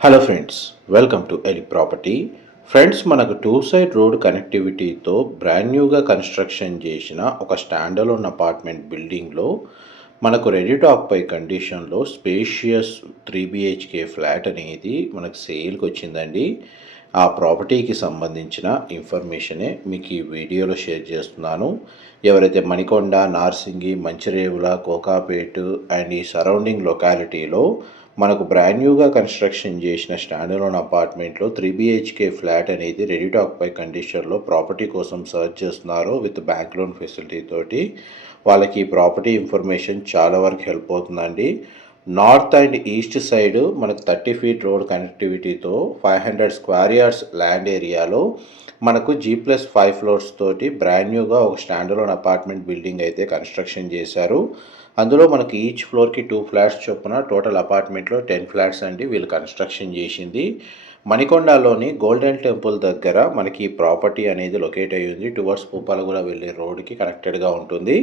Hello friends welcome to ఎలి property friends మనకు two side road కనెక్టివిటీతో బ్రాండ్ న్యూగా కన్స్ట్రక్షన్ చేసిన ఒక స్టాండలోన్ అపార్ట్మెంట్ బిల్డింగ్లో మనకు రెడీ టు ఆక్పై కండిషన్లో స్పేషియస్ త్రీ బిహెచ్కే ఫ్లాట్ అనేది మనకు సేల్కి వచ్చిందండి ఆ ప్రాపర్టీకి సంబంధించిన ఇన్ఫర్మేషనే మీకు ఈ వీడియోలో షేర్ చేస్తున్నాను. ఎవరైతే మణికొండ నార్సింగి మంచిరేవుల కోకాపేటు అండ్ ఈ సరౌండింగ్ లొకాలిటీలో మనకు బ్రాండ్ న్యూగా కన్స్ట్రక్షన్ చేసిన స్టాండర్లోన్ అపార్ట్మెంట్లో త్రీ బీహెచ్కే ఫ్లాట్ అనేది రెడీ టు ఆక్యుపై కండిషన్లో ప్రాపర్టీ కోసం సర్చ్ చేస్తున్నారు విత్ బ్యాంక్ లోన్ ఫెసిలిటీ తోటి. వాళ్ళకి ఈ ప్రాపర్టీ ఇన్ఫర్మేషన్ చాలా వరకు హెల్ప్ అవుతుందండి. నార్త్ అండ్ ఈస్ట్ సైడ్ మనకు thirty feet road కనెక్టివిటీతో five hundred square yards land ఏరియాలో మనకు జీ ప్లస్ ఫైవ్ ఫ్లోర్స్ తోటి బ్రాండ్ న్యూగా ఒక స్టాండర్లోన్ అపార్ట్మెంట్ బిల్డింగ్ అయితే కన్స్ట్రక్షన్ చేశారు. అందులో మనకి ఈచ్ ఫ్లోర్కి టూ ఫ్లాట్స్ చొప్పున టోటల్ అపార్ట్మెంట్లో టెన్ ఫ్లాట్స్ అండి వీళ్ళు కన్స్ట్రక్షన్ చేసింది. మణికొండలోని గోల్డెన్ టెంపుల్ దగ్గర మనకి ఈ ప్రాపర్టీ అనేది లొకేట్ అయ్యింది టువర్డ్స్ పూపాలగూడ వెళ్ళే రోడ్కి కనెక్టెడ్గా ఉంటుంది.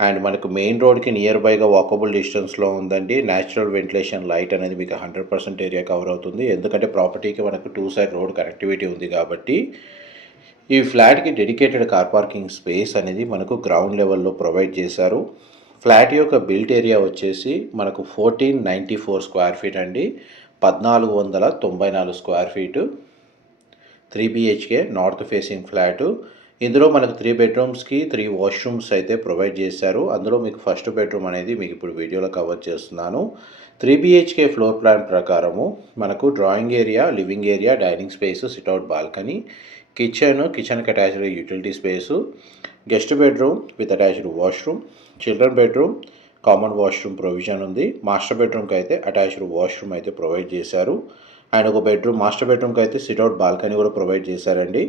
అండ్ మనకు మెయిన్ రోడ్కి నియర్ బైగా వాకబుల్ డిస్టెన్స్లో ఉందండి. న్యాచురల్ వెంటిలేషన్ లైట్ అనేది మీకు హండ్రెడ్ పర్సెంట్ ఏరియా కవర్ అవుతుంది. ఎందుకంటే ప్రాపర్టీకి మనకు టూ సైడ్ రోడ్ కనెక్టివిటీ ఉంది కాబట్టి ఈ ఫ్లాట్కి డెడికేటెడ్ కార్ పార్కింగ్ స్పేస్ అనేది మనకు గ్రౌండ్ లెవెల్లో ప్రొవైడ్ చేశారు. ఫ్లాట్ యొక్క బిల్ట్ ఏరియా వచ్చేసి మనకు fourteen ninety four square feet అండి. పద్నాలుగు వందల తొంభై నాలుగు square feet. Three BHK north facing flat. ఇందులో మనకు త్రీ బెడ్రూమ్స్కి త్రీ వాష్రూమ్స్ అయితే ప్రొవైడ్ చేశారు. అందులో మీకు ఫస్ట్ బెడ్రూమ్ అనేది మీకు ఇప్పుడు వీడియోలో కవర్ చేస్తున్నాను. త్రీ బిహెచ్కే ఫ్లోర్ ప్లాన్ ప్రకారము మనకు drawing area living area dining space sit out balcony kitchen కిచెన్కి attached utility space guest bedroom with attached washroom children bedroom common washroom provision ఉంది. మాస్టర్ బెడ్రూమ్కి అయితే అటాచ్డ్ వాష్రూమ్ అయితే provide చేశారు. And ఒక bedroom master బెడ్రూమ్కి అయితే సిట్అవుట్ బాల్కనీ కూడా ప్రొవైడ్ చేశారండి.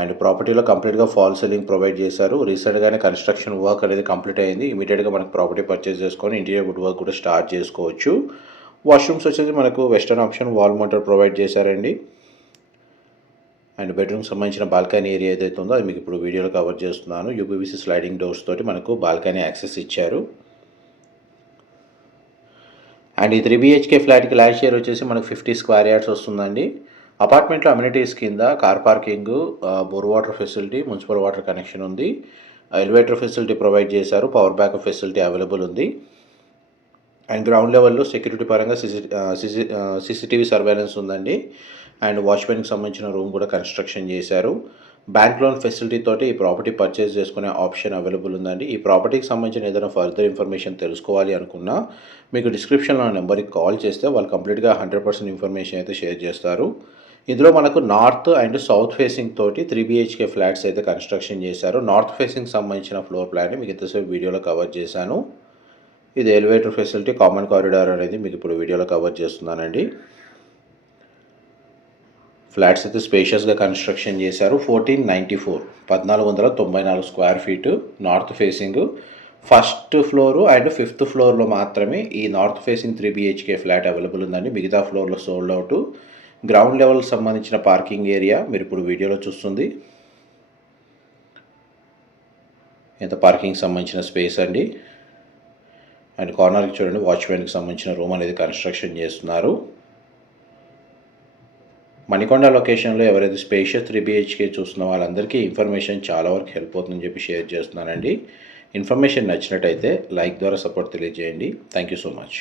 అండ్ ప్రాపర్టీలో కంప్లీట్గా ఫాల్ సీలింగ్ ప్రొవైడ్ చేశారు. రీసెంట్గానే కన్స్ట్రక్షన్ వర్క్ అనేది కంప్లీట్ అయింది. ఇమీడియట్గా మనకు ప్రాపర్టీ పర్చేస్ చేసుకొని ఇంటీరియర్ వుడ్ వర్క్ కూడా స్టార్ట్ చేసుకోవచ్చు. వాష్రూమ్స్ వచ్చేసి మనకు western option wall motor provide చేశారండి. అండ్ బెడ్రూమ్ సంబంధించిన బాల్కనీ ఏరియా ఏదైతే ఉందో అది మీకు ఇప్పుడు వీడియోలో కవర్ చేస్తున్నాను. యూపీవీసీ స్లైడింగ్ డోర్స్ తోటి మనకు బాల్కనీ యాక్సెస్ ఇచ్చారు. అండ్ ఈ త్రీ బిహెచ్కే ఫ్లాట్కి ల్యాండ్ ఇయర్ వచ్చేసి మనకు ఫిఫ్టీ స్క్వేర్ యార్డ్స్ వస్తుందండి. అపార్ట్మెంట్లో అమ్యూనిటీస్ కింద car parking bore water facility municipal water connection ఉంది. ఎలివేటర్ ఫెసిలిటీ ప్రొవైడ్ చేశారు పవర్ బ్యాకప్ ఫెసిలిటీ అవైలబుల్ ఉంది. అండ్ గ్రౌండ్ లెవెల్లో సెక్యూరిటీ పరంగా సిసి సిసి సీసీటీవీ సర్వేలెన్స్ ఉందండి. అండ్ వాచ్మెన్కి సంబంధించిన రూమ్ కూడా కన్స్ట్రక్షన్ చేశారు. బ్యాంక్ లోన్ ఫెసిలిటీ తోటి ఈ ప్రాపర్టీ పర్చేస్ చేసుకునే ఆప్షన్ అవైలబుల్ ఉందండి. ఈ ప్రాపర్టీకి సంబంధించిన ఏదైనా ఫర్దర్ ఇన్ఫర్మేషన్ తెలుసుకోవాలి అనుకున్నా మీకు డిస్క్రిప్షన్లో నెంబర్కి కాల్ చేస్తే వాళ్ళు కంప్లీట్గా హండ్రెడ్ పర్సెంట్ ఇన్ఫర్మేషన్ అయితే షేర్ చేస్తారు. ఇందులో మనకు నార్త్ అండ్ సౌత్ ఫేసింగ్ తోటి త్రీ బీహెచ్కే ఫ్లాట్స్ అయితే కన్స్ట్రక్షన్ చేశారు. నార్త్ ఫేసింగ్ సంబంధించిన ఫ్లోర్ ప్లాన్ మీకు ఇంతసేపు వీడియోలో కవర్ చేశాను. ఇది ఎలివేటర్ ఫెసిలిటీ కామన్ కారిడార్ అనేది మీకు ఇప్పుడు వీడియోలో కవర్ చేస్తున్నానండి. ఫ్లాట్స్ అయితే స్పేషియస్గా కన్స్ట్రక్షన్ చేశారు. ఫోర్టీన్ నైంటీ ఫోర్ పద్నాలుగు వందల తొంభై నాలుగు square feet north facing. First floor and fifth ఫ్లోర్లో మాత్రమే ఈ north facing three BHK flat available ఉందండి. మిగతా ఫ్లోర్లో సోల్డ్ అవుట్. గ్రౌండ్ లెవెల్ సంబంధించిన పార్కింగ్ ఏరియా మీరు ఇప్పుడు వీడియోలో చూస్తుంది. ఎంత పార్కింగ్ సంబంధించిన స్పేస్ అండి. అండ్ కార్నర్కి చూడండి వాచ్మెన్కి సంబంధించిన రూమ్ అనేది కన్స్ట్రక్షన్ చేస్తున్నారు. మణికొండ లొకేషన్లో ఎవరైతే స్పేషియస్ త్రీ బిహెచ్కే చూస్తున్న వాళ్ళందరికీ ఇన్ఫర్మేషన్ చాలా వరకు హెల్ప్ అవుతుందని చెప్పి షేర్ చేస్తున్నానండి. ఇన్ఫర్మేషన్ నచ్చినట్టయితే లైక్ ద్వారా సపోర్ట్ తెలియజేయండి. Thank you so much.